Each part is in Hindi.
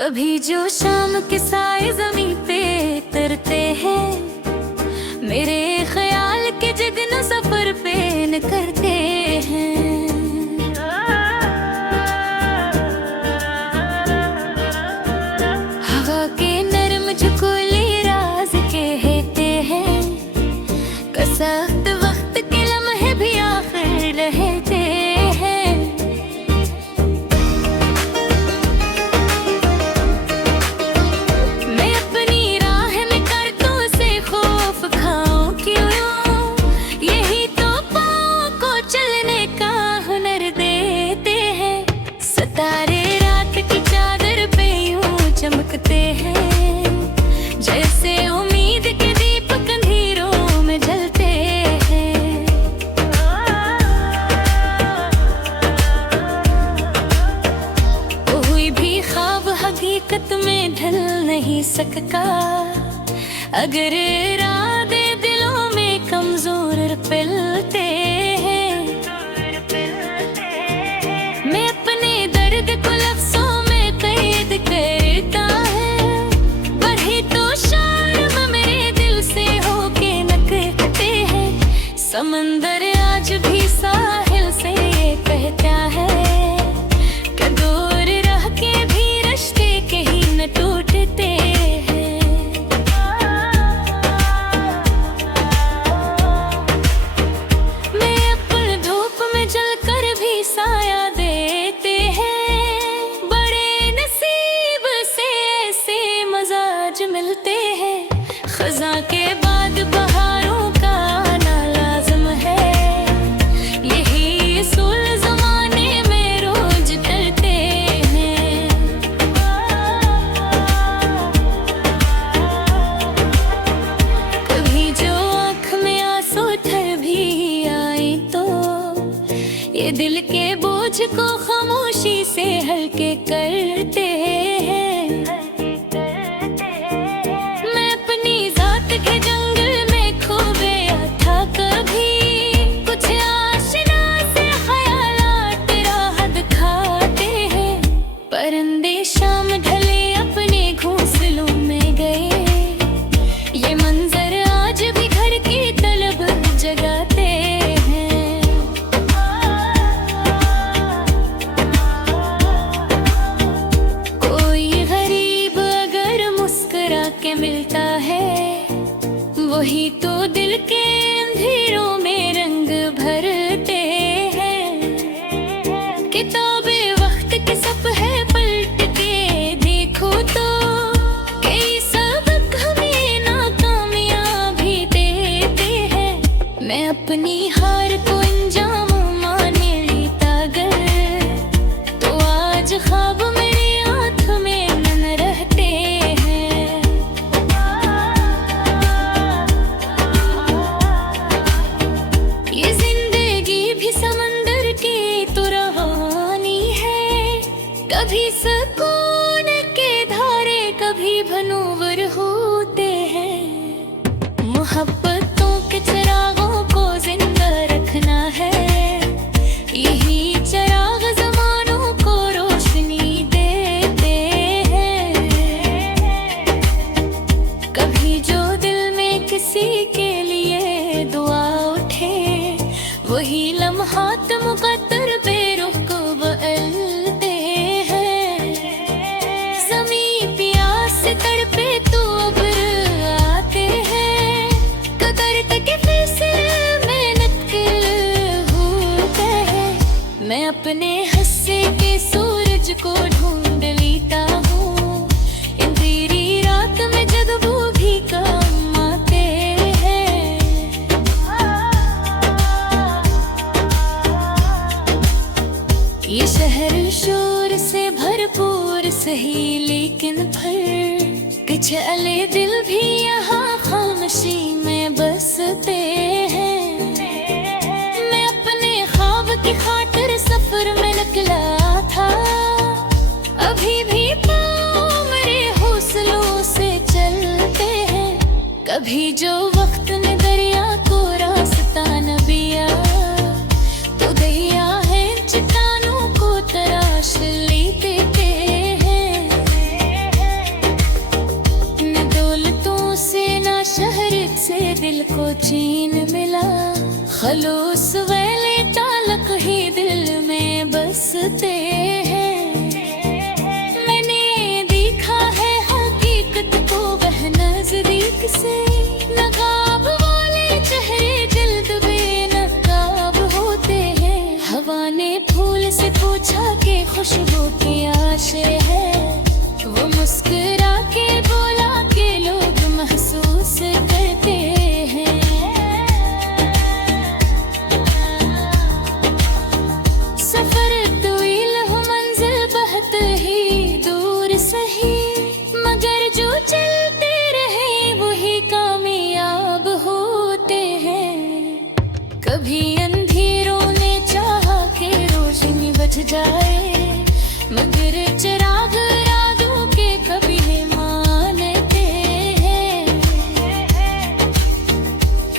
कभी जो शाम के साए ज़मीं पे तरते हैं, मेरे ख्याल के जगन सफर पे न करते हैं। हवा के नरम झकोले राज कहते हैं, कसरत वक्त के लम्हे भी आखिर रहते हैं। चमकते हैं जैसे उम्मीद के दीपक अंधेरों में जलते हैं। कोई भी ख्वाब हकीकत में ढल नहीं सकता, अगर इरादे दिलों में कमजोर पिलते हैं। मैं अपने दर्द को लफ्ज़ों में कैद करता है, पर ही तो शर्म मेरे दिल से होके निकलते हैं। समंदर आज भी साहिल से ये कहता है कि दूर रह के भी रिश्ते कहीं न टूटते हैं। मैं अपनी धूप में जलकर भी साया देते हैं, बड़े नसीब से ऐसे मजाज मिलते हैं। खज़ां के बाद बहारों का आना लाज़िम है, यही असूल ज़माने में रोज टलते हैं। कभी जो आँख में आंसू ठहर भी आए तो ये दिल के बोझ को खामोशी से हल्के करते हैं। मैं अपनी जात के जंगल में खो गया था कभी, कुछ आशना से ख्यालात राह दिखाते हैं। परिंदे शाम ढले अपने घोंसलों में गए, ये मंजर आज भी घर की तलब जगाते हैं। कोई गरीब अगर मुस्कुरा के मिलता है, वही तो दिल के अंधेरों में रंग भरते हैं। किताबे वक्त के सफ़े पलट के देखो तो कई सबक हमें नाकामयाबी देते हैं। मैं अपनी हार को अंजाम माने लेता अगर, तो आज ख्वाब मेरे हाथ में न रहते हैं। ये जिंदगी भी समंदर की तो रवानी है, कभी सुकून के धारे कभी भनूवर होते हैं। मोहब्बतों के चिरागों को जिंदा रखना है, यही चिराग ज़मानों को रोशनी देते हैं। कभी जो दिल में किसी के लिए दुआ उठे, वही लम्हात मुक़द्दर बेरुख को बदलते हैं। ज़मीं प्यास से तड़पे तो अब्र आते हैं, कदर के फैसले मेहनत के होते हैं। मैं अपने हस्से के सूरज को ढूंढ लेता हूँ, अंधेरी रात में जग वो भी काम आते हैं। ये शहर शोर से भरपूर सही, लेकिन फिर कुछ अले दिल भी यहाँ खामोशी में बसते हैं। मैं अपने ख्वाब की खातिर सफर में निकला था, अभी भी पाँव मेरे हौसलों से चलते हैं। कभी जो वक्त ने दरिया को रास्ता न दिया, तो दरिया है चट्टानों को तराश लेते हैं। खलूस वाले ताल्लुक ही दिल में बसते हैं। मैंने देखा है हकीकत को वह नजदीक से, नकाब वाले चेहरे जल्द बेनकाब होते हैं। हवा ने फूल से पूछा कि खुशबू की आशे है, वो मुस्कुरा के बोला कि लोग महसूस करते हैं। सफर तवील हो मंजिल बहुत ही दूर सही, मगर जो चलते रहे वही कामयाब होते हैं। कभी अंधेरों ने चाहा कि रोशनी बच जाए, मगर चिराग रातों के कभी मानते हैं।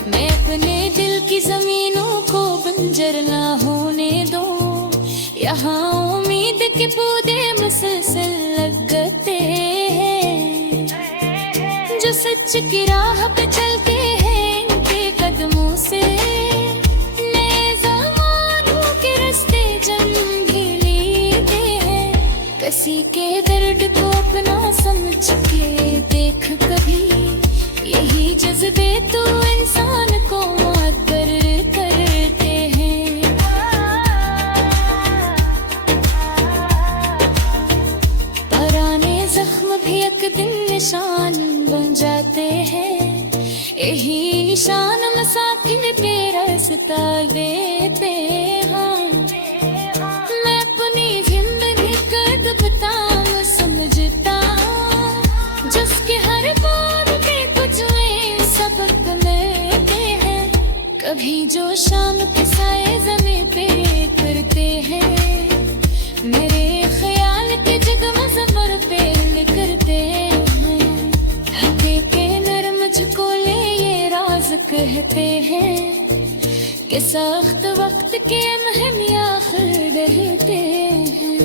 मैं अपने दिल की जमीनों को बंजर ना होने दूं, यहाँ उम्मीद के पौधे मुसलसल लगते हैं। जो सच की राह पे चलते हैं इनके कदमों से नए ज़मानों के रास्ते जन्म भी लेते हैं। किसी के दर्द को अपना समझ के देख कभी, यही जज्बे तो इंसान को मुअत्तर करते हैं। पुराने जख्म भी एक दिन निशान बन जाते हैं, यही निशान मसाकिन पे रास्ता देते हैं। मैं अपनी जिंदगी कद बताऊं समझता हूं, जिसके हर बार पे कुछ नए सबक मिलते हैं। कभी जो शाम के साए ज़मीं पे करते हैं, मेरे ख्याल के जगमग ज़फर पे करते हैं। हकीके नर मुझको ले ये राज कहते हैं कि सख्त वक्त के अहम आखिर रहते हैं।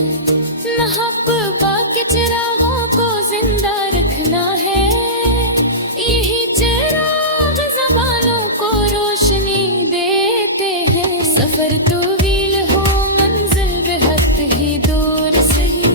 महब्बा के चिरागों को जिंदा रखना है, यही चिराग ज़बानों को रोशनी देते हैं। सफर तवील हो मंजिल बेहद ही दूर सही,